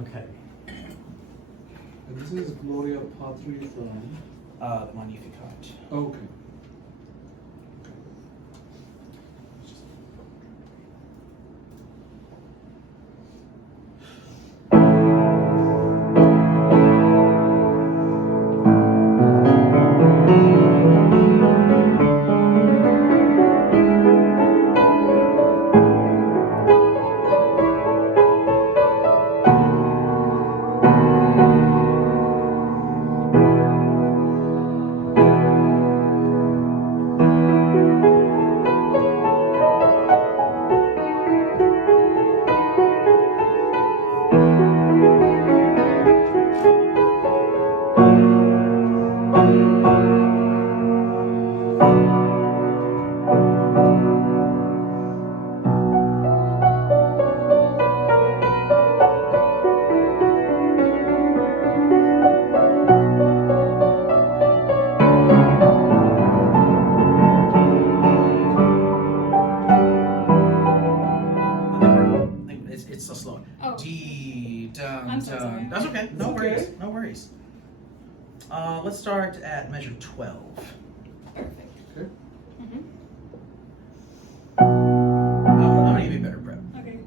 Okay. And this is Gloria Patri from... The Magnificat. Okay. It's so slow. Oh. D, dum, I'm so dum. sorry. That's okay. No It's worries. okay. No worries. Let's start at measure 12. Perfect. Okay. Mm-hmm. I'm gonna give you a better prep. Okay.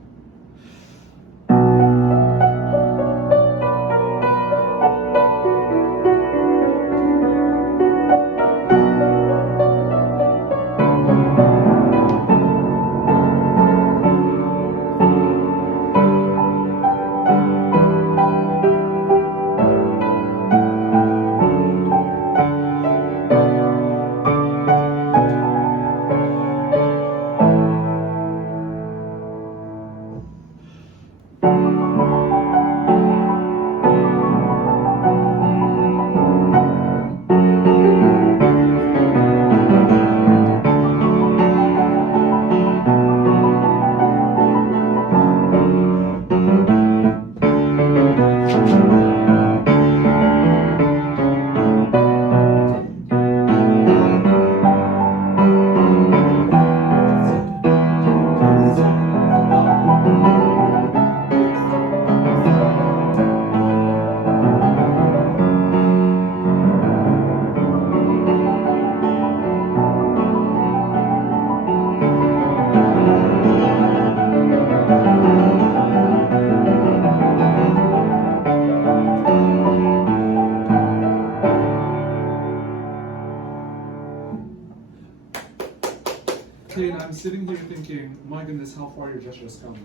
Kane, I'm sitting here thinking, my goodness, how far your gestures come.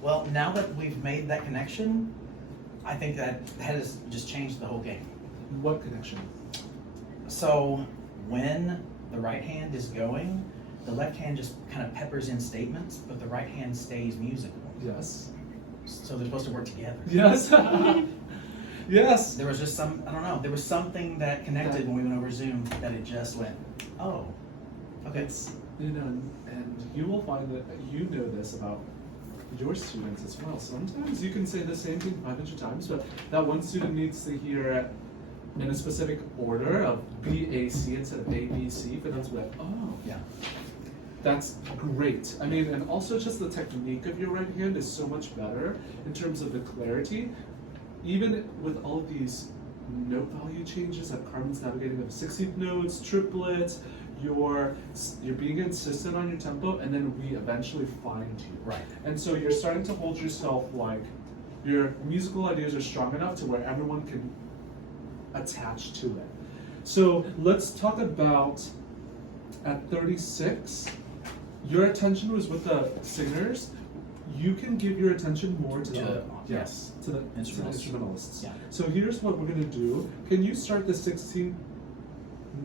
Well, now that we've made that connection, I think that has just changed the whole game. What connection? So when the right hand is going, the left hand just kind of peppers in statements, but the right hand stays musical. Yes. So they're supposed to work together. Yes. Yes. There was just I don't know, there was something that connected when we went over Zoom that it just went, oh, okay. It's, and you will find that you know this about your students as well. Sometimes you can say the same thing 500 times, but that one student needs to hear it in a specific order of B, A, C instead of A, B, C for them to be like, oh, Yeah. that's great. I mean, and also just the technique of your right hand is so much better in terms of the clarity. Even with all of these note value changes that Carmen's navigating of 16th notes, triplets, you're being insistent on your tempo, and then we eventually find you. Right. And so you're starting to hold yourself like your musical ideas are strong enough to where everyone can attach to it. So let's talk about at 36, your attention was with the singers. You can give your attention more to the instrumentalists. Yeah. So here's what we're gonna do. Can you start the 16th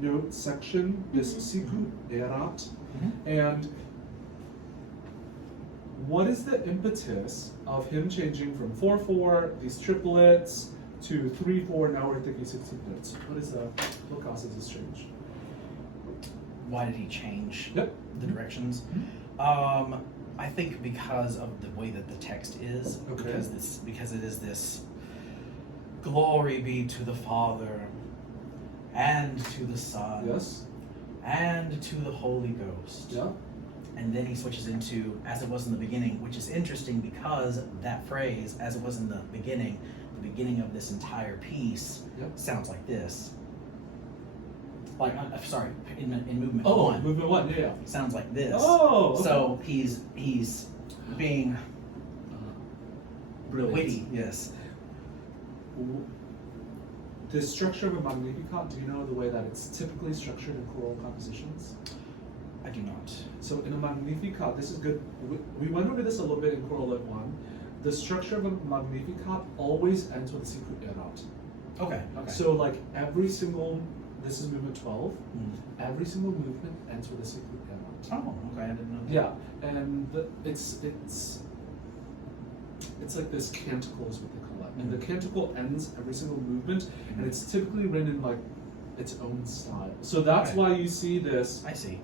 note section, this siku erat, and what is the impetus of him changing from 4/4, these triplets, to 3/4? Now we're thinking 16th notes. What causes this change? Why did he change Yep. the directions? I think because of the way that the text is, Okay. because it is this glory be to the Father and to the Son Yes. and to the Holy Ghost. Yeah. and then he switches into as it was in the beginning, which is interesting because that phrase, as it was in the beginning of this entire piece, Yep. sounds like this. Like, sorry, in movement Oh, one. movement one, yeah. Sounds like this. Oh, okay. So he's being Brilliant. witty, yes. The structure of a Magnificat, do you know the way that it's typically structured in choral compositions? I do not. So in a Magnificat, this is good. We went over this a little bit in Choral Lit 1. The structure of a Magnificat always ends with a secret erat. Okay. Okay. So like every single, this is movement 12, Mm. every single movement ends with a secret erat. Oh, okay. I didn't know that. Yeah, and it's like this canticle is what they call it. And the canticle ends every single movement, and it's typically written in like its own style. So that's Okay. why you see this I see.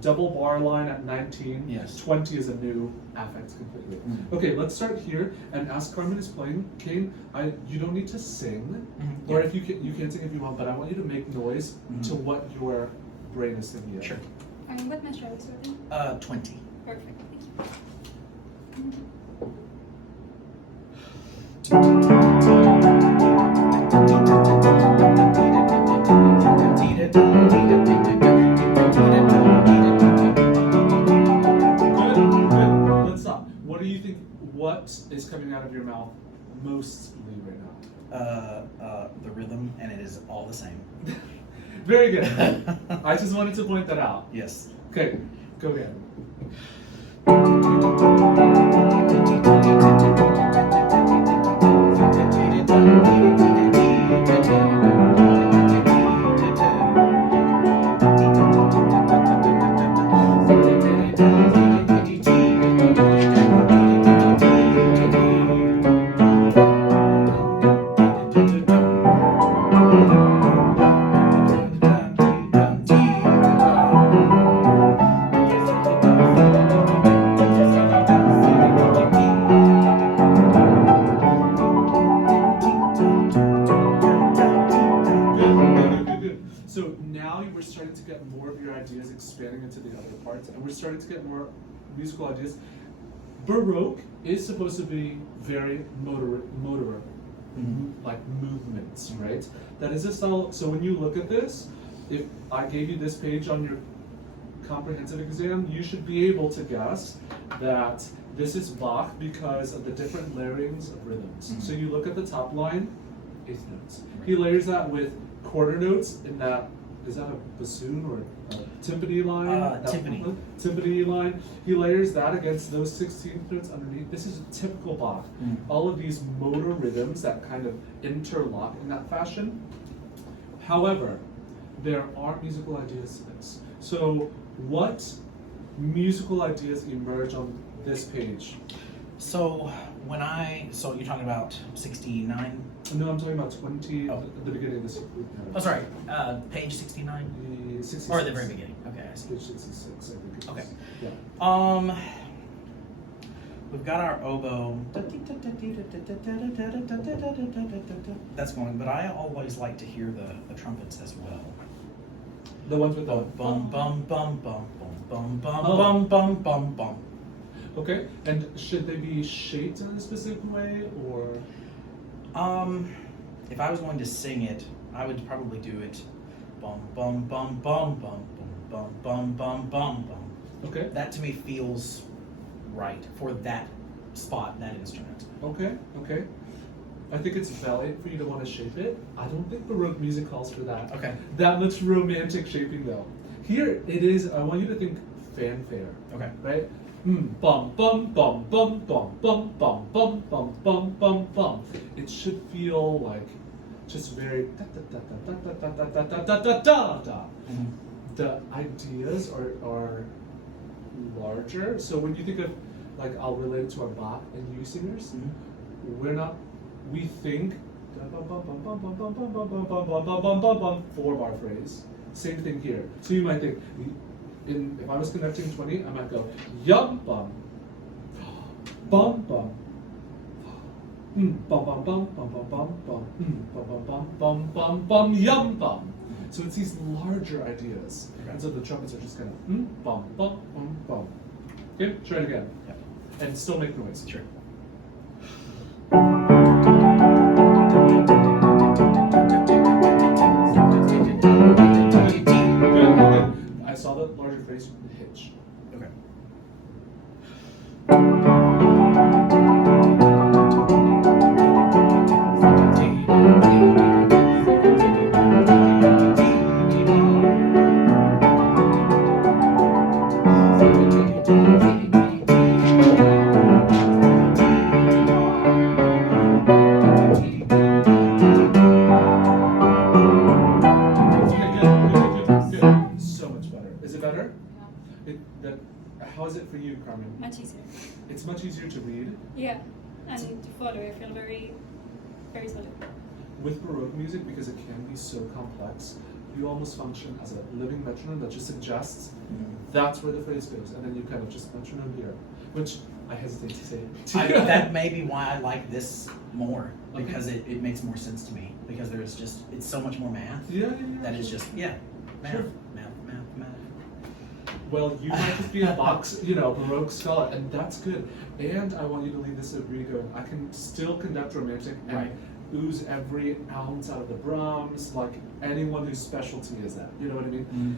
double bar line at 19. Yes. 20 is a new affect completely. Mm. Okay, let's start here. And as Carmen is playing, Kane, you don't need to sing, Mhm. or Yeah. if you can sing if you want, but I want you to make noise to what your brain is thinking of. Sure. What measure are we starting? 20. Perfect. Good. Let's stop. What do you think? What is coming out of your mouth mostly right now? The rhythm, and it is all the same. Very good. I just wanted to point that out. Yes. Okay, go again. Good. So now we're starting to get more of your ideas expanding into the other parts, and we're starting to get more musical ideas. Baroque is supposed to be very motor, like movements, right? That is a style. So when you look at this, if I gave you this page on your comprehensive exam, you should be able to guess that this is Bach because of the different layerings of rhythms. So you look at the top line, eighth notes. He layers that with quarter notes in that, is that a bassoon or a timpani line? Timpani. Timpani line. He layers that against those 16th notes underneath. This is typical Bach. All of these motor rhythms that kind of interlock in that fashion. However, there are musical ideas to this. So what musical ideas emerge on this page? So so you're talking about 69? No, I'm talking about 20 Oh. at the beginning of this. Oh, sorry. Page 69? 66. Or the very beginning. Okay, I see. Page 66, I think it is. Okay. Yeah. We've got our oboe. That's going, but I always like to hear the trumpets as well. The ones with the Bum bum bum bum bum bum bum Oh. bum bum bum bum. Okay, and should they be shaped in a specific way, or? If I was going to sing it, I would probably do it bum bum bum bum bum bum bum bum bum bum. Okay, That to me feels right for that spot, that instrument. okay. I think it's valid for you to want to shape it. I don't think Baroque music calls for that. Okay. That much romantic shaping though. Here it is, I want you to think fanfare, Okay. right? Bum bum bum bum bum bum bum bum bum bum bum bum. It should feel like just very da da da da da da da da da da da da. The ideas are larger. So when you think of, like, I'll relate it to our Bach and U singers, we think 4-bar phrase. Same thing here. So you might think, if I was conducting 20, I might go yum bum, bum bum, bum bum bum bum bum bum bum, bum bum bum bum bum bum yum bum. So it's these larger ideas. Okay. And so the trumpets are just kind of bum, bum, bum, bum. Okay, try it again. Yep. And still make noise. Sure. Good. I saw the larger phrase, hitch. Okay. Good. So much better. Is it better? How is it for you, Carmen? Much easier. It's much easier to read. Yeah, and to follow, I feel very, very solid. With Baroque music, because it can be so complex, you almost function as a living metronome that just suggests that's where the phrase goes, and then you kind of just metronome here, which I hesitate to say. That may be why I like this more, Okay. because it makes more sense to me, because there's just, it's so much more math. Yeah. That is just, math, Sure. math. Well, you might just be a Baroque scholar, and that's good. And I want you to leave this degree going, I can still conduct romantic and Right. ooze every ounce out of the Brahms, like anyone whose specialty is that. You know what I mean? Mm.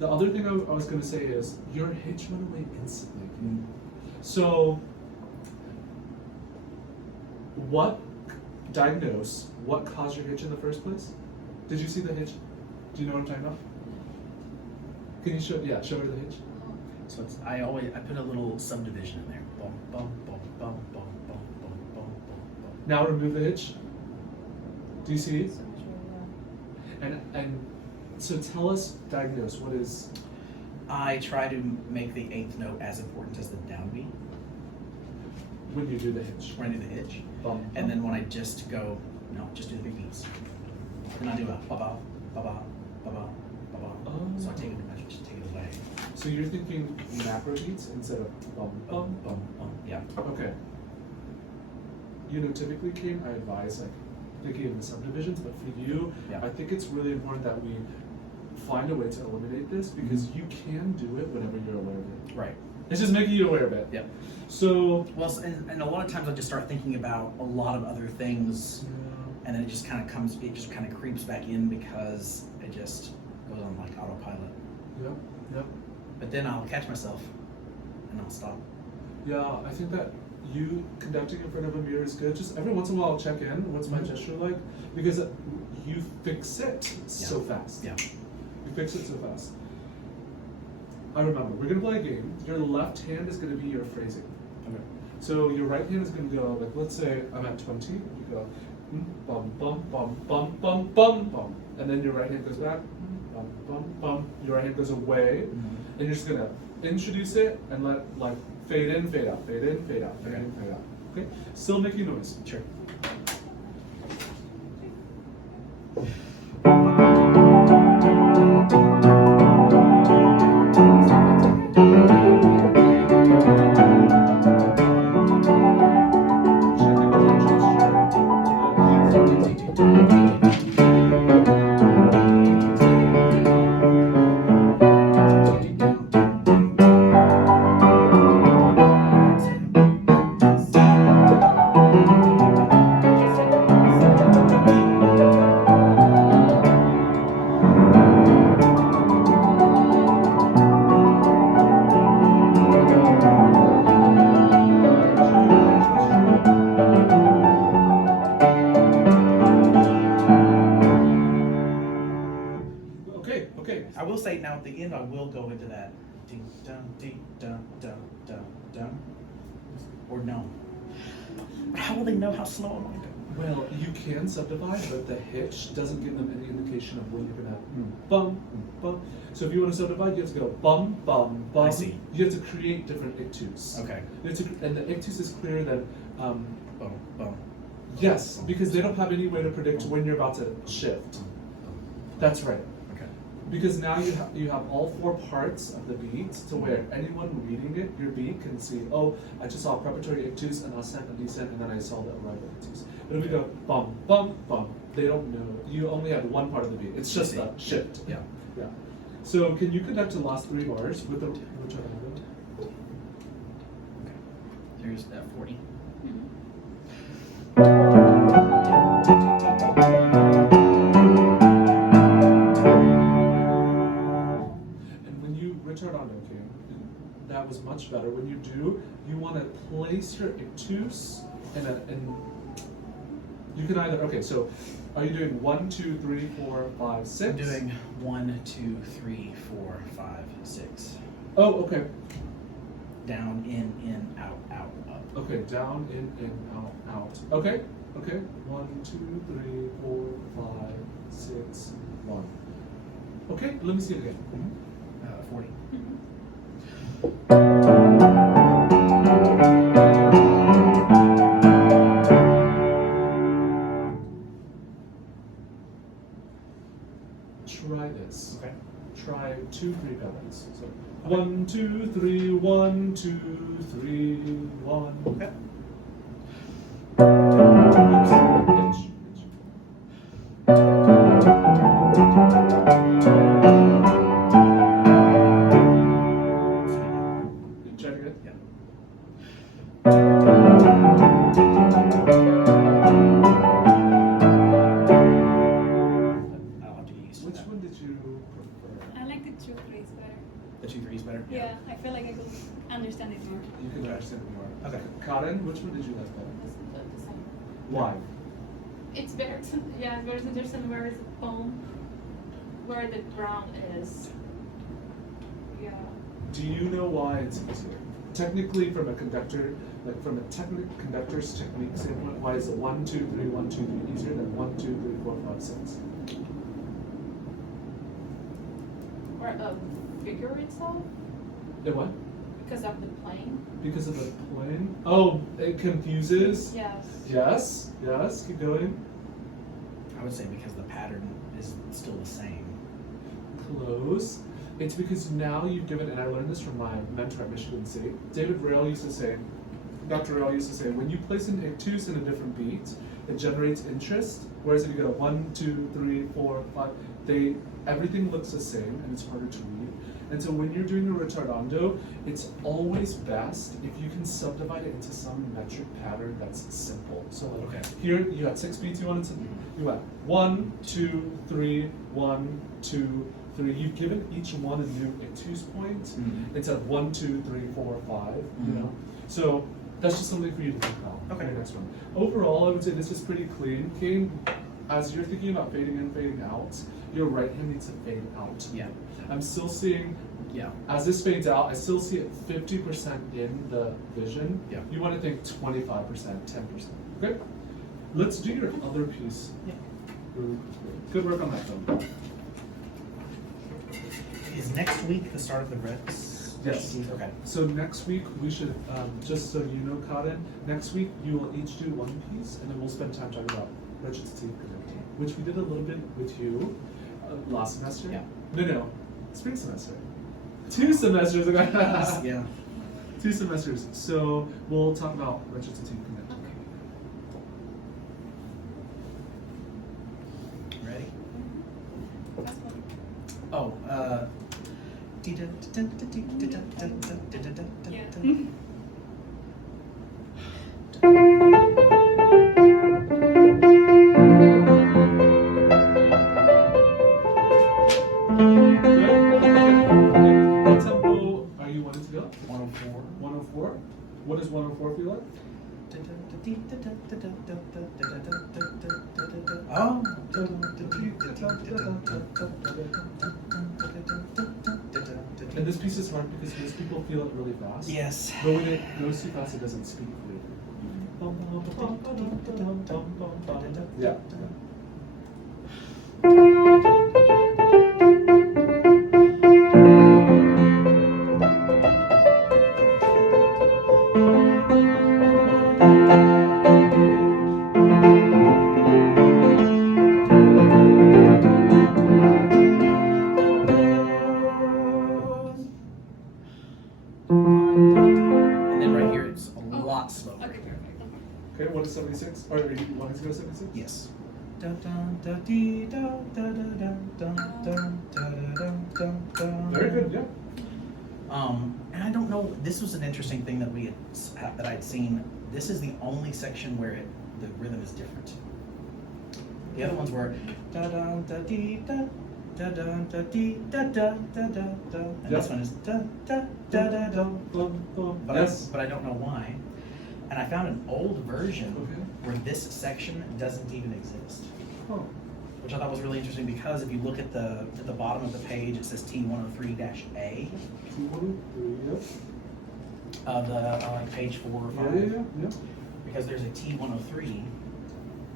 The other thing I was going to say is, your hitch went away instantly. Mm. So, what caused your hitch in the first place? Did you see the hitch? Do you know what I'm talking about? Can you show her the hitch? So I put a little subdivision in there. Bum, bum, bum, bum, bum, bum, bum, bum, bum. Now remove the hitch. Do you see it? And so tell us, diagnose, what is... I try to make the eighth note as important as the downbeat When you do the hitch. when I do the hitch. Bum, And then bum. when I just go, no, just do the big beats. Then I do a ba-ba, ba-ba, ba-ba, ba-ba. Oh. So I just take it away. So you're thinking macro beats instead of bum, bum, bum. Yeah. Okay. You know, typically, Kane, I advise like thinking of the subdivisions, but for you, Yeah. I think it's really important that we find a way to eliminate this because you can do it whenever you're aware of it. Right. It's just making you aware of it. Yep. So, Well, and a lot of times I just start thinking about a lot of other things, and then it just kind of creeps back in because it just goes on like autopilot. Yep. But then I'll catch myself, and I'll stop. Yeah, I think that you conducting in front of a mirror is good. Just every once in a while, I'll check in. What's my gesture like? Because you fix it so fast. Yeah. You fix it so fast. I remember, we're gonna play a game. Your left hand is gonna be your phrasing. Okay. So your right hand is gonna go, like, let's say I'm at 20, you go, bum, bum, bum, bum, bum, bum, bum. And then your right hand goes back, bum, bum, bum. Your right hand goes away, and you're just gonna introduce it and let, like, fade in, fade out, fade in, fade out, fade in, fade out. Okay? Still making noise. Sure. Okay. I will say now at the end I will go into that ding dum ding dum dum dum dum or no. But how will they know how slow I'm going? Well, you can subdivide, but the hitch doesn't give them any indication of when you're gonna bum, bum. So if you want to subdivide, you have to go bum, bum, bum. I see. You have to create different ictus. Okay. You have to, and the ictus is clearer than, Bum, bum. yes, because they don't have any way to predict when you're about to shift. That's right. Okay. Because now you have all four parts of the beat to where anyone reading it, your beat can see, oh, I just saw a preparatory ictus, an ascent, a descent, and then I saw the arrival ictus. It'll be go bum, bum, bum. They don't know. You only have one part of the beat. It's just a shift. Yeah. Yeah. So can you connect the last 3 bars with the return? Okay. Here's that 40. And when you return on okay, that was much better. When you do, you want to place your ictus in you can either so are you doing 1, 2, 3, 4, 5, 6? I'm doing 1, 2, 3, 4, 5, 6. Oh, okay. Down, in, out, out, up. Okay, down, in, out, out. Okay, okay. 1, 2, 3, 4, 5, 6, 1. Okay, let me see it again. 40. Try this. Okay. Try 2, 3 patterns. So 1, 2, 3, 1, 2, 3, 1. Okay. Pitch, pitch. You try it again? Yeah. I'll have to get used to Which that. one did you prefer? I like the 2 3s better. The 2 3s better? Yeah, I feel like I could understand it more. You can understand more. Okay. Karen, which one did you like better? The same. Why? It's better to better to understand where is the bone, where the ground is. Yeah. Do you know why it's easier? Technically, from a conductor, like from a conductor's technique standpoint, why is it 1, 2, 3, 1, 2, 3 easier than 1, 2, 3, 4, 5, 6? Or a figure itself The what? because of the plane. Because of the plane? Oh, it confuses? Yes. Yes, yes, keep going. I would say because the pattern is still the same. Close. It's because now you've given, and I learned this from my mentor at Michigan State, David Rail used to say, Dr. Rail used to say, when you place an ictus in a different beat, it generates interest, whereas if you go 1, 2, 3, 4, 5, everything looks the same and it's harder to read. And so when you're doing a retardando, it's always best if you can subdivide it into some metric pattern that's simple. So like Okay. here you had 6 beats you wanted to do. You went 1, 2, 3, 1, 2, 3. You've given each one a new ictus point. Mhm. It's at 1, 2, 3, 4, 5. You Mhm. know, so that's just something for you to think about. Okay. For your next one. Overall, I would say this is pretty clean. Kane, as you're thinking about fading in, fading out, your right hand needs to fade out. Yeah. I'm still seeing, Yeah. as this fades out, I still see it 50% in the vision. Yeah. You want to think 25%, 10%. Okay? Let's do your other piece. Yeah. Good work on that one. Is next week the start of the Rex? Yes. Okay. So next week we should, just so you know, Karen, next week you will each do one piece, and then we'll spend time talking about recitative connecting, which we did a little bit with you last semester. Yeah. No, spring semester. 2 semesters ago. Yeah. 2 semesters. So we'll talk about recitative connecting. Ready? That's one. Oh, Yeah. What tempo are you wanting to go? 104. 104? What does 104 feel like? Oh. And this piece is hard because most people feel it really fast. Yes. But when it goes too fast, it doesn't speak clearly. Yeah. And then right here it's a lot slower. Okay, perfect. Okay, what is 76? Or are you wanting to go 76? Yes. Da dun da dee da da da da dun dun da da dun dun dun. Very good, yeah. And I don't know. This was an interesting thing that that I'd seen. This is the only section where the rhythm is different. The other ones were da dun da dee da da dun da dee da da da da da, and this one is da da da da da. But Yes. but I don't know why. And I found an old version Okay. where this section doesn't even exist, Oh. which I thought was really interesting because if you look at the bottom of the page, it says T103-A. 213, yep. Like page 4 or 5. Yeah. Because there's a T103,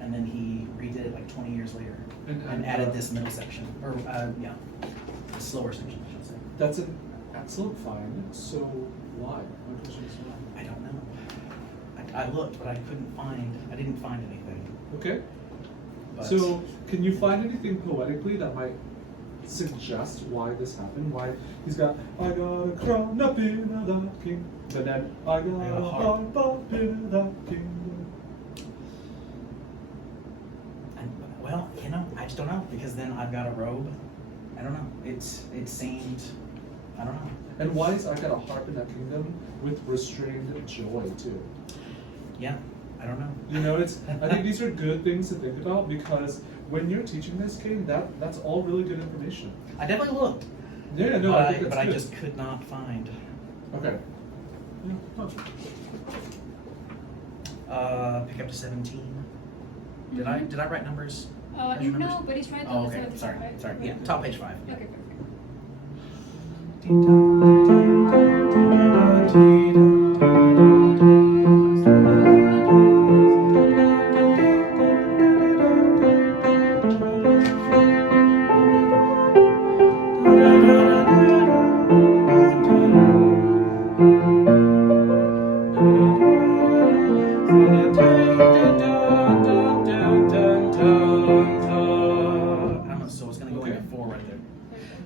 and then he redid it like 20 years later And and added this middle section, or the slower section, I should say. That's an excellent find. So why? My question is why? I don't know. I looked, but I didn't find anything. Okay. But So can you find anything poetically that might suggest why this happened? Why he's got I got a crown up in the king, but then I got a harp up in the kingdom. well, I just don't know because then I've got a robe. I don't know. It seemed, I don't know. And why is I got a harp in that kingdom with restrained joy too? Yeah, I don't know. You know, I think these are good things to think about because when you're teaching this, Kane, that's all really good information. I definitely looked. Yeah, no, I think that's but I good. just could not find. Okay. Yeah. Huh. Pick up to 17. Did I write numbers? Measure No, numbers? but it's right Oh, on okay. the Sorry. 75. Sorry. Yeah, top page 5. Yeah. Okay, perfect. So it's gonna go into 4 right there.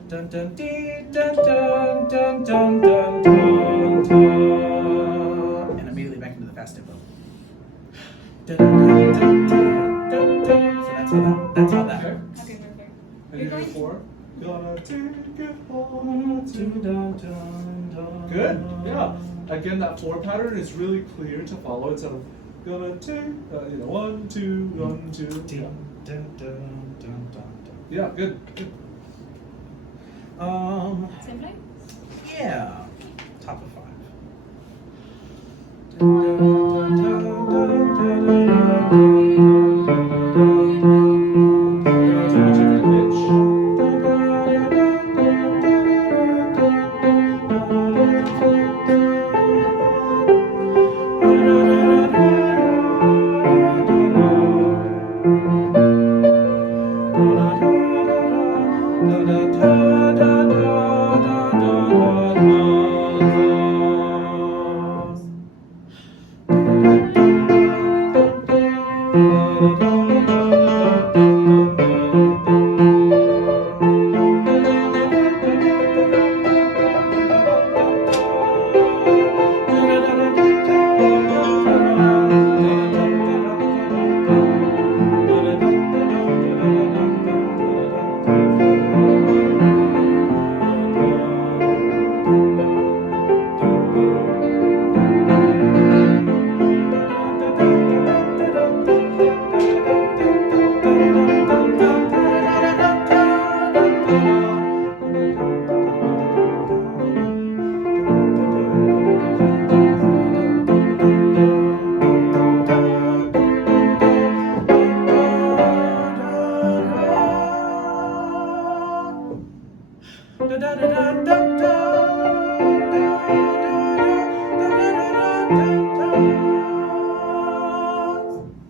Dun Perfect. dun dee dun dun dun dun dun dun dun, and immediately back into the fast tempo. Dun dun dun dun dun dun. So that's how that Okay. works. Okay, perfect. And you You're do going 4. Gonna take it Dun home to dun dun dun. Good. Yeah. Again, that 4 pattern is really clear to follow. Instead of gonna take, 1, 2, 1, 2. Dun Yeah. dun dun dun dun. Yeah. Good. Good. Same play? Yeah. Top of 5. Dun dun dun dun dun dun dun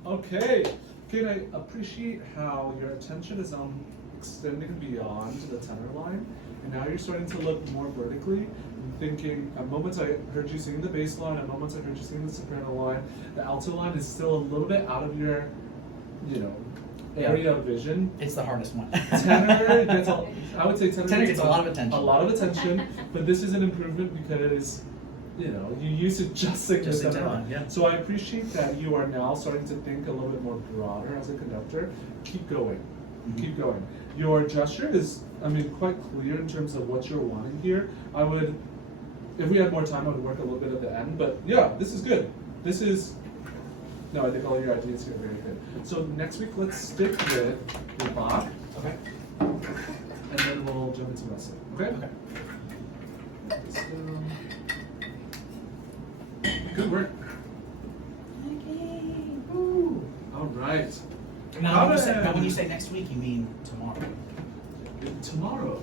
Okay. Can I appreciate how your attention is now extending beyond the tenor line, and now you're starting to look more vertically and thinking. At moments I heard you singing the bass line. At moments I heard you singing the soprano line. The alto line is still a little bit out of your, area of vision. It's the hardest one. Tenor gets I would say tenor Tenor gets gets a lot of attention. A lot of attention, but this is an improvement because you used to just sing Just this sing down. down, yeah. So I appreciate that you are now starting to think a little bit more broader as a conductor. Keep going. Mhm. Keep going. Your gesture is, quite clear in terms of what you're wanting here. I would, if we had more time, I would work a little bit at the end. But yeah, this is good. No, I think all your ideas here are very good. So next week, let's stick with your Bach, Okay. and then we'll jump into wrestling. Okay? Okay. So, good work. Woo. All right. Now, when you Got it. say next week, you mean tomorrow? Tomorrow.